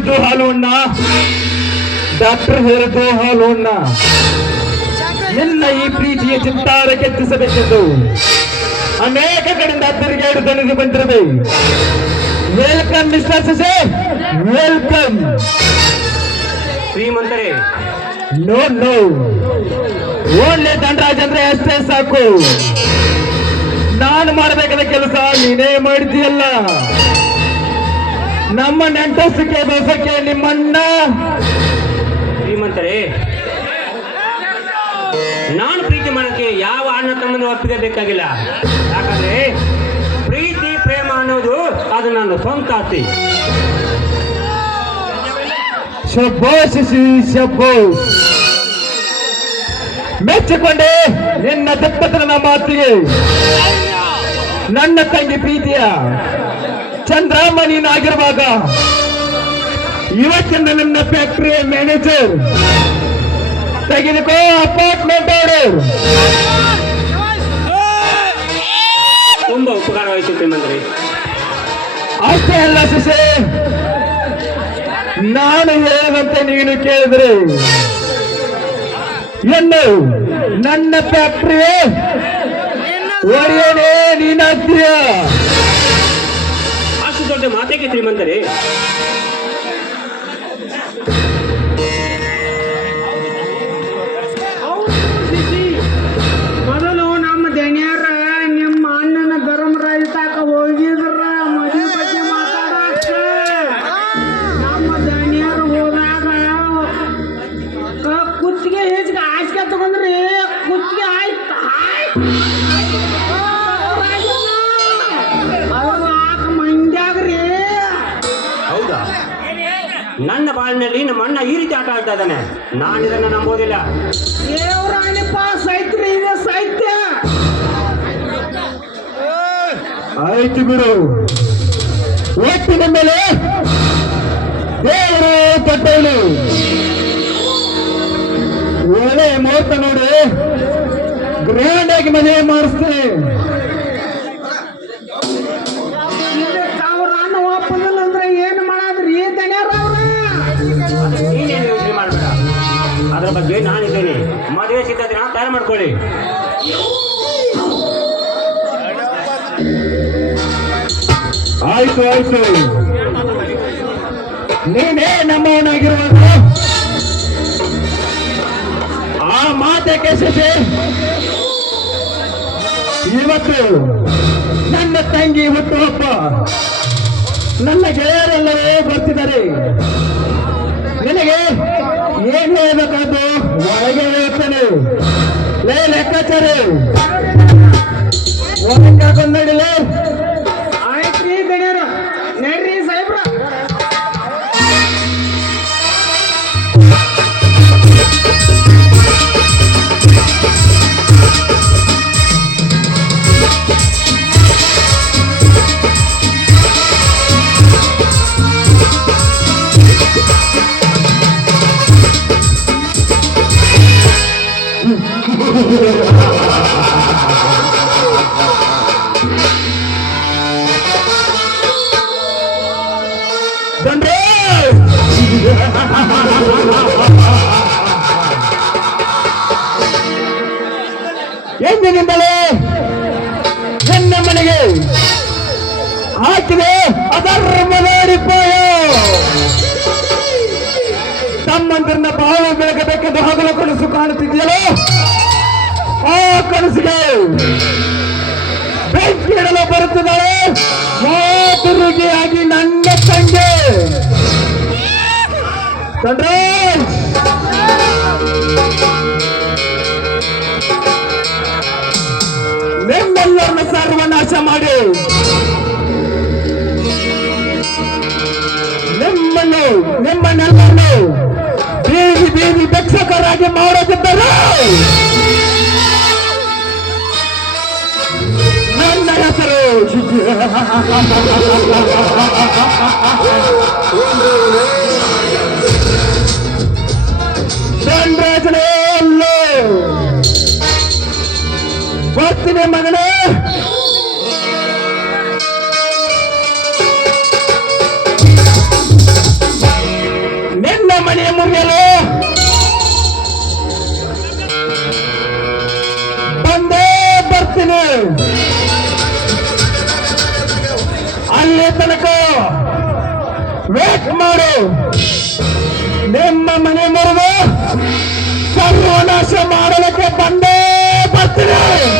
ಹೇಳಿದ್ದು ಹಾಲು ಉಣ್ಣ, ಡಾಕ್ಟರ್ ಹೇಳಿದ್ದು ಹಾಲು ಉಣ್ಣ. ನಿನ್ನ ಈ ಪ್ರೀತಿಯ ಚಿತ್ತಾರ ಕೆತ್ತಿಸಬೇಕೆಂದು ಅನೇಕ ಕಡೆಯಿಂದ ತಿರುಗಾಡು ದಣಿದು ಬಂದಿರದೆ. ವೆಲ್ಕಮ್ ಮಿಸ್ಟರ್ ಸಸೆ, ವೆಲ್ಕಮ್. ಶ್ರೀಮಂತರೇ, ನೋ ನೋ, ಒಳ್ಳೆ ದಂಡರಾಜ್ ಅಂದ್ರೆ ಅಷ್ಟೇ ಸಾಕು. ನಾನು ಮಾಡಬೇಕಾದ ಕೆಲಸ ನೀನೇ ಮಾಡಿದ್ಯಲ್ಲ. ನಮ್ಮ ನೆಂಟಸ್ತಕ್ಕೆ ದೋಸಕ್ಕೆ ನಿಮ್ಮಣ್ಣ. ಶ್ರೀಮಂತರೇ, ನಾನು ಪ್ರೀತಿ ಮಾಡೋಕ್ಕೆ ಯಾವ ಅಣ್ಣ ತಮ್ಮನ ಒಪ್ಪಿಗೆ ಬೇಕಾಗಿಲ್ಲ. ಯಾಕಂದ್ರೆ ಪ್ರೀತಿ ಪ್ರೇಮ ಅನ್ನೋದು ಅದು ನನ್ನ ಸ್ವಂತ ಆಸ್ತಿ. ಶಬ್ಬಾಷ್ ಶಬ್ಬಾಷ್, ಮೆಚ್ಚಿಕೊಂಡೆ ನಿನ್ನ ದಪ್ಪತನ ಮಾತಿಗೆ. ನನ್ನ ತಂಗಿ ಪ್ರೀತಿಯ ಚಂದ್ರಮ್ಮ ನೀನಾಗಿರುವಾಗ ಇವತ್ತಿನ ನನ್ನ ಫ್ಯಾಕ್ಟರಿ ಮ್ಯಾನೇಜರ್. ತೆಗೆದುಕೋ ಅಪಾರ್ಟ್ಮೆಂಟ್ ಆರ್ಡರ್. ತುಂಬಾ ಉಪಕಾರವಾಯಿತು ಶ್ರೀಮಂತರೇ. ಅಷ್ಟೇ ಅಲ್ಲ ಸುಶೆ, ನಾನು ಹೇಳಿದಂತೆ ನೀನು ಕೇಳಿದ್ರೆ ಏನು ನನ್ನ ಫ್ಯಾಕ್ಟರಿ ಒಡೆಯನೇ ನೀನಾಗ್ತೀಯ. ಅಷ್ಟು ದೊಡ್ಡ ಮಾತೇಕೆ ಶ್ರೀಮಂತರೇ? ಮೊದಲು ನಮ್ಮ ದಣಿಯರ ನಿಮ್ಮ ಅಣ್ಣನ ಧರ್ಮರಾಜ ತಾಕ ಹೋಗಿದ್ರ ಮದುವೆ ಬಗ್ಗೆ ಮಾತಾಡಕ. ನಮ್ಮ ದಣಿಯರು ಹೋದಾಗ ಕುತ್ತಿಗೆ ಹೆಚ್ಚಿಗೆ ಆಯ್ಕೆ ತಗೊಂಡ್ರಿ. ಕುತ್ತಿಗೆ ಆಯ್ತು ಮಂಡ್ಯಾಗ್ರಿ. ಹೌದಾ? ನನ್ನ ಬಾಳಿನಲ್ಲಿ ನಮ್ಮ ಅಣ್ಣ ಈ ರೀತಿ ಆಟ ಆಡ್ತಾ ಇದ್ದಾನೆ. ನಾನು ಇದನ್ನು ನಂಬೋದಿಲ್ಲ. ದೇವರಾಣಿಪ್ಪ ಸಾಹಿತ್ಯ ಇದೆ, ಸಾಹಿತ್ಯ. ಆಯ್ತು ಬಿಡು, ಒಟ್ಟಿನ ಮೇಲೆ ದೇವರು ಕಟ್ಟಲು ಒಳ್ಳೆ ಮುಹೂರ್ತ ನೋಡಿ ಗ್ರ್ಯಾಂಡ್ ಆಗಿ ಮದುವೆ ಮಾಡಿಸ್ತೇನೆ. ಅವ್ರ ಅಣ್ಣ ಒಪ್ಪಂದಿಲ್ಲ ಅಂದ್ರೆ ಏನ್ ಮಾಡಾದ್ರಿ ದಣ್ಯಾರ ಅವ್ರ? ನೀನೇನು ಯೋಚನೆ ಮಾಡಬೇಡ, ಅದರ ಬಗ್ಗೆ ನಾನಿದ್ದೇನೆ. ಮದುವೆ ಸಿದ್ಧತೆ ನಾವು ತಯಾರು ಮಾಡ್ಕೊಳ್ಳಿ. ಆಯ್ತು ಆಯ್ತು, ನೀನೇ ನಮ್ಮವನಾಗಿರುವಾಗ ಆ ಮಾತಕ್ಕೆ ಶಶಿ. ಇವತ್ತು ನನ್ನ ತಂಗಿ ಹುಟ್ಟುಹಬ್ಬ. ನನ್ನ ಗೆಳೆಯರೆಲ್ಲವೇ ಬರ್ತಿದ್ದಾರೆ. ನಿನಗೆ ಏನ್ ಹೇಳಬೇಕಾದ್ರು ಒಳಗೆ ಹೇಳ್ತೇನೆ. ಲೆಕ್ಕಾಚಾರ ಒಳಗೆ ನಡಿಲ್ಲ. ಆಯ್ತ್ರಿ ದಣ್ಯಾರ, ನಡ್ರಿ ಸಾಹೇಬ್ರ. ಎಂದಿನಿಂದಲೇ ನನ್ನ ಮನೆಗೆ ಹಾಕಿದೆ ಅಧರ್ಮದಾರಿಪಾಯ. ತಮ್ಮಂದಿರನ್ನ ಬಾಳು ಬೆಳಗಬೇಕೆಂದು ಹಗಲು ಕನಸು ಕಾಣುತ್ತಿದೆಯಲ್ಲ, ಆ ಕನಸಿಗೆ ಬೆಂಕಿ ಇಡಲು ಬರುತ್ತಿದ್ದಾಳೆ ಮಾತುರುಗಿಯಾಗಿ ನನ್ನ ತಂದೆ ಧನರಾಜ್. ನಿಮ್ಮೆಲ್ಲರನ್ನ ಸರ್ವನಾಶ ಮಾಡಿ ನಿಮ್ಮನ್ನೆಲ್ಲರನ್ನು ಬೀದಿ ಬೀದಿ ಭಿಕ್ಷಕರಾಗಿ ಮಾಡುತ್ತಿದ್ದರು. ನನ್ನ ಹೆಸರು ಧನರಾಜನೇ ಅಲ್ಲ. ಬರ್ತೀನಿ ಮಗನೇ. ಮಾಡು. ನಿಮ್ಮ ಮನೆ ಮುರಿದು ಸರ್ವನಾಶ ಮಾಡಲಿಕ್ಕೆ ಬಂದೇ ಬರ್ತೀನಿ.